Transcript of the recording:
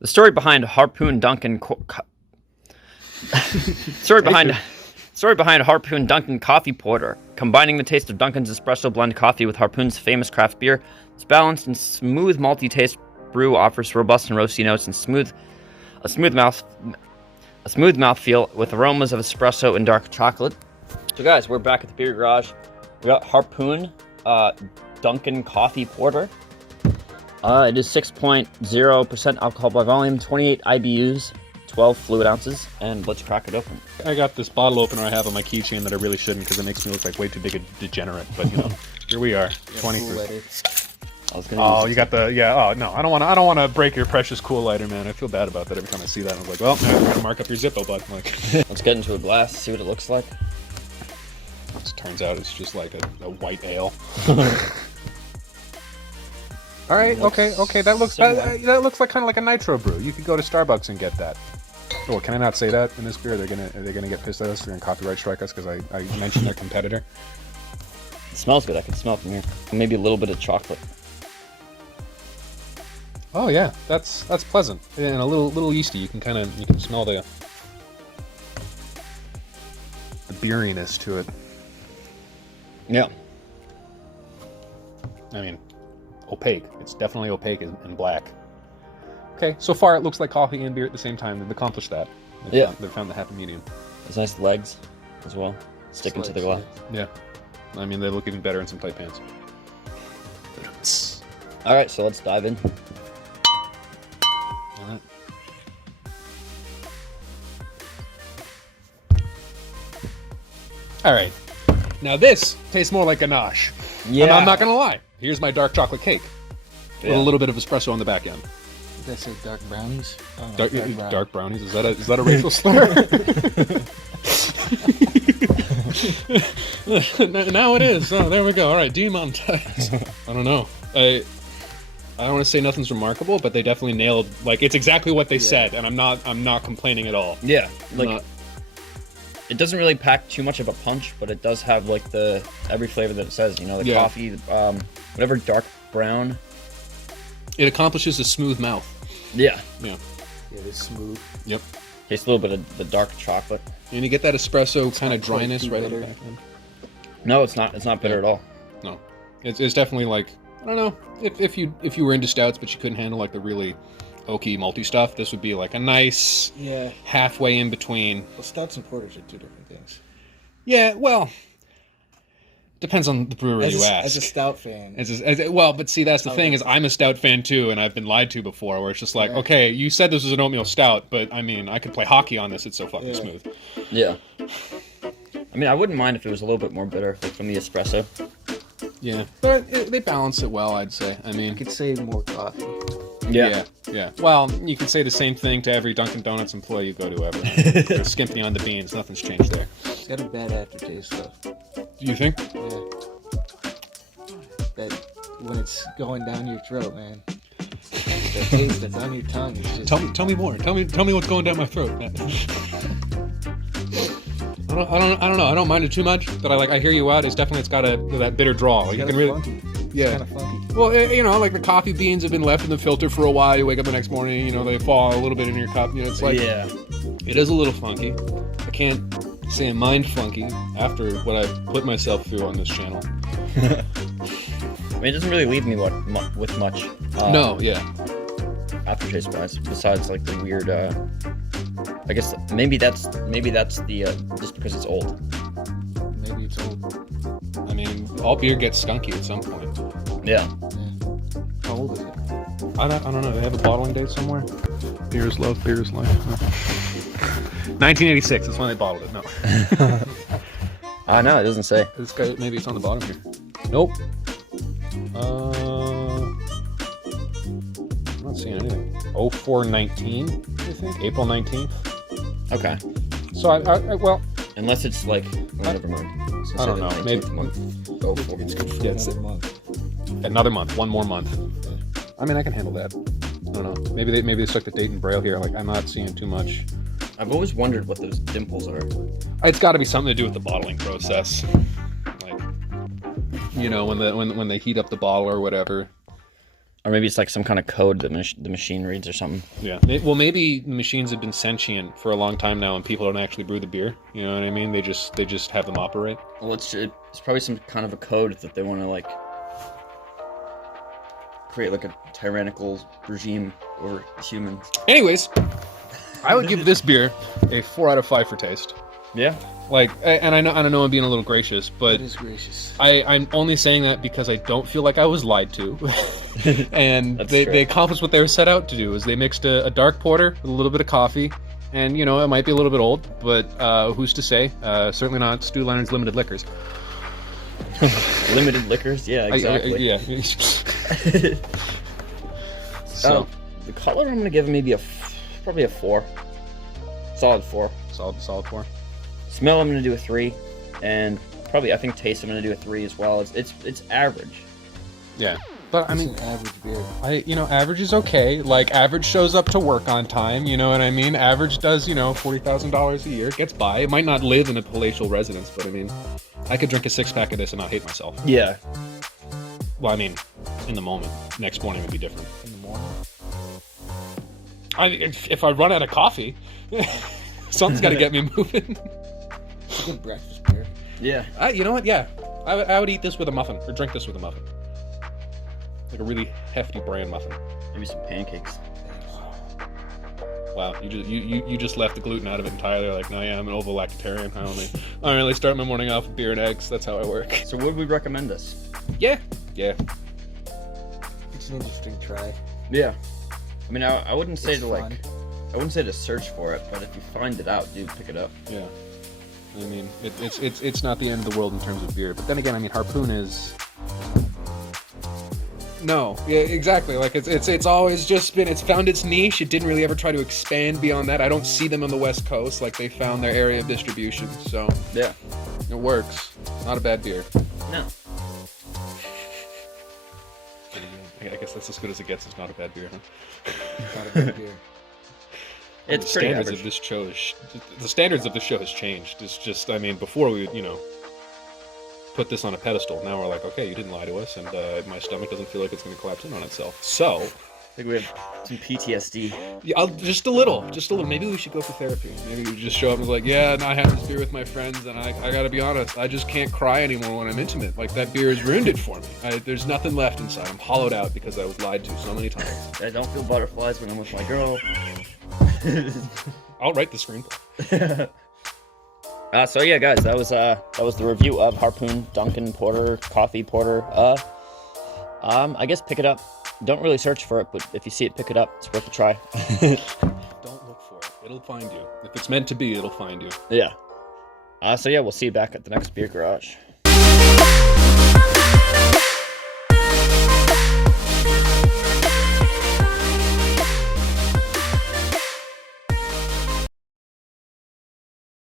The story behind Harpoon Dunkin story behind Harpoon Dunkin Coffee Porter, combining the taste of Dunkin's espresso blend coffee with Harpoon's famous craft beer. Its balanced and smooth malty taste brew offers robust and roasty notes and a smooth mouthfeel with aromas of espresso and dark chocolate. So guys, we're back at the beer garage. We got Harpoon Dunkin Coffee Porter. It is 6.0% alcohol by volume, 28 IBUs, 12 fluid ounces, and let's crack it open. I got this bottle opener I have on my keychain that I really shouldn't because it makes me look like way too big a degenerate. But you know, here we are, 23. Oh, you got the Oh no, I don't want to break your precious cool lighter, man. I feel bad about that every time I see that. I'm like, well, I'm gonna mark up your Zippo, bud. Like, let's get into a glass, see what it looks like. It turns out it's just like a white ale. All right, okay. That looks like kind of like a nitro brew. You could go to Starbucks and get that. Oh, can I not say that in this beer? Are they gonna get pissed at us? They're gonna copyright strike us because I mentioned their competitor. It smells good. I can smell it from here. Maybe a little bit of chocolate. Oh yeah, that's pleasant and a little yeasty. You can smell the beeriness to it. Yeah. I mean, opaque. It's definitely opaque and black. Okay, so far it looks like coffee and beer at the same time. They've accomplished that. They've found the happy medium. There's nice legs as well, sticking to the glass. Yeah. I mean, they look even better in some tight pants. All right, so let's dive in. All right. All right. Now this tastes more like ganache. Yeah. And I'm not gonna lie. Here's my dark chocolate cake with a little bit of espresso on the back end. Did that say dark brownies? Oh, Dark brownies? Is that a racial slur? Now it is. Oh, there we go. All right, demonetized. I don't know. I don't want to say nothing's remarkable, but they definitely nailed. Like, it's exactly what they said, and I'm not complaining at all. Yeah, like it doesn't really pack too much of a punch, but it does have like every flavor that it says. You know, the coffee, whatever dark brown. It accomplishes a smooth mouth. Yeah. Yeah, it's smooth. Yep. Tastes a little bit of the dark chocolate. And you get that espresso kind of dryness right on the back end. No, it's not. It's not bitter at all. No, it's definitely like, I don't know, if you were into stouts but you couldn't handle like the really oaky malty stuff, this would be like a nice halfway in between. Well, stouts and porters are two different things. Yeah, well, depends on the brewery you ask. As a stout fan. Well, but see, that's the thing is I'm a stout fan too, and I've been lied to before, where it's just like, okay, you said this was an oatmeal stout, but I mean, I could play hockey on this. It's so fucking smooth. Yeah. I mean, I wouldn't mind if it was a little bit more bitter, like from the espresso. Yeah, but they balance it well, I'd say. I mean, You could say more coffee. Yeah. Well, you could say the same thing to every Dunkin Donuts employee you go to ever. They're skimping on the beans. Nothing's changed there. It's got a bad aftertaste, though. You think? Yeah. That when it's going down your throat, man. The taste that's on your tongue is just... Tell me more. Tell me what's going down my throat. I don't know. I don't mind it too much, but I hear you out. It's got that bitter draw. Like, you can really, funky. yeah. It's kind of funky. Well, like the coffee beans have been left in the filter for a while. You wake up the next morning, they fall a little bit in your cup. It's like, it is a little funky. I can't say I'm mind funky after what I've put myself through on this channel. I mean, it doesn't really leave me with much. No, yeah. Aftertaste wise, besides like the weird. I guess maybe that's the just because it's old. Maybe it's old. I mean, all beer gets skunky at some point. Yeah. How old is it? I don't know. They have a bottling date somewhere. Beer is love, beer is life. 1986. That's when they bottled it. No. No, it doesn't say. This guy, maybe it's on the bottom here. Nope. I'm not seeing anything. 0419, I think. April 19th. Okay. So I well. Unless it's like never mind. I don't know. Maybe. It's good for another month. Another month. One more month. I mean, I can handle that. I don't know. Maybe they stuck the date in Braille here. Like, I'm not seeing too much. I've always wondered what those dimples are. It's got to be something to do with the bottling process. Like, when they heat up the bottle or whatever. Or maybe it's like some kind of code that the machine reads or something. Yeah. Well, maybe the machines have been sentient for a long time now, and people don't actually brew the beer. You know what I mean? They just have them operate. Well, it's probably some kind of a code that they want to like create like a tyrannical regime over humans. Anyways, I would give this beer a 4 out of 5 for taste. Yeah. Like, and I know I'm being a little gracious, but It is gracious. I'm only saying that because I don't feel like I was lied to. And they accomplished what they were set out to do, is they mixed a dark porter with a little bit of coffee. And, you know, it might be a little bit old, but who's to say? Certainly not Stu Leonard's Limited Liquors. Limited Liquors? Yeah, exactly. Yeah. So, the color I'm going to give maybe probably a 4. Solid 4. Solid 4. Smell I'm going to do a 3. And probably, I think taste I'm going to do a 3 as well. It's average. Yeah. But I mean, it's an average beer. Average is okay. Like, average shows up to work on time. You know what I mean? Average does, $40,000 a year. Gets by. It might not live in a palatial residence, but I mean, I could drink a 6-pack of this and not hate myself. Yeah. Well, I mean, in the moment. Next morning would be different. In the morning. If I run out of coffee, something's got to get me moving. It's a good breakfast beer. Yeah. You know what? Yeah, I would eat this with a muffin, or drink this with a muffin, like a really hefty bran muffin. Maybe some pancakes. Wow, you just left the gluten out of it entirely. Like, no, yeah, I'm an ovo-lactarian. I don't really start my morning off with beer and eggs. That's how I work. So would we recommend this? Yeah. It's an interesting try. Yeah. I mean, I wouldn't say It's fun. I wouldn't say to search for it, but if you find it out, dude, pick it up. Yeah. I mean, it's not the end of the world in terms of beer, but then again, I mean, Harpoon is. No, yeah, exactly. Like it's always just been, it's found its niche. It didn't really ever try to expand beyond that. I don't see them on the West Coast. Like, they found their area of distribution, so Yeah. it works. Not a bad beer. No. I guess that's as good as it gets. It's not a bad beer, huh? It's not a bad beer. It's the pretty standards average. of this show the standards of the show has changed. It's just, I mean, before we, put this on a pedestal, now we're like, okay, you didn't lie to us, and my stomach doesn't feel like it's going to collapse in on itself. So, I think we have some PTSD. yeah, just a little. Maybe we should go for therapy. Maybe we just show up and be like, yeah, and I have this beer with my friends, and I gotta be honest, I just can't cry anymore when I'm intimate. Like, that beer has ruined it for me. There's nothing left inside. I'm hollowed out because I was lied to so many times. I don't feel butterflies when I'm with my girl. I'll write the screenplay. So yeah, guys, that was the review of Harpoon Dunkin Porter Coffee Porter. I guess pick it up. Don't really search for it, but if you see it, pick it up. It's worth a try. Don't look for it. It'll find you. If it's meant to be, it'll find you. Yeah. So yeah, we'll see you back at the next beer garage.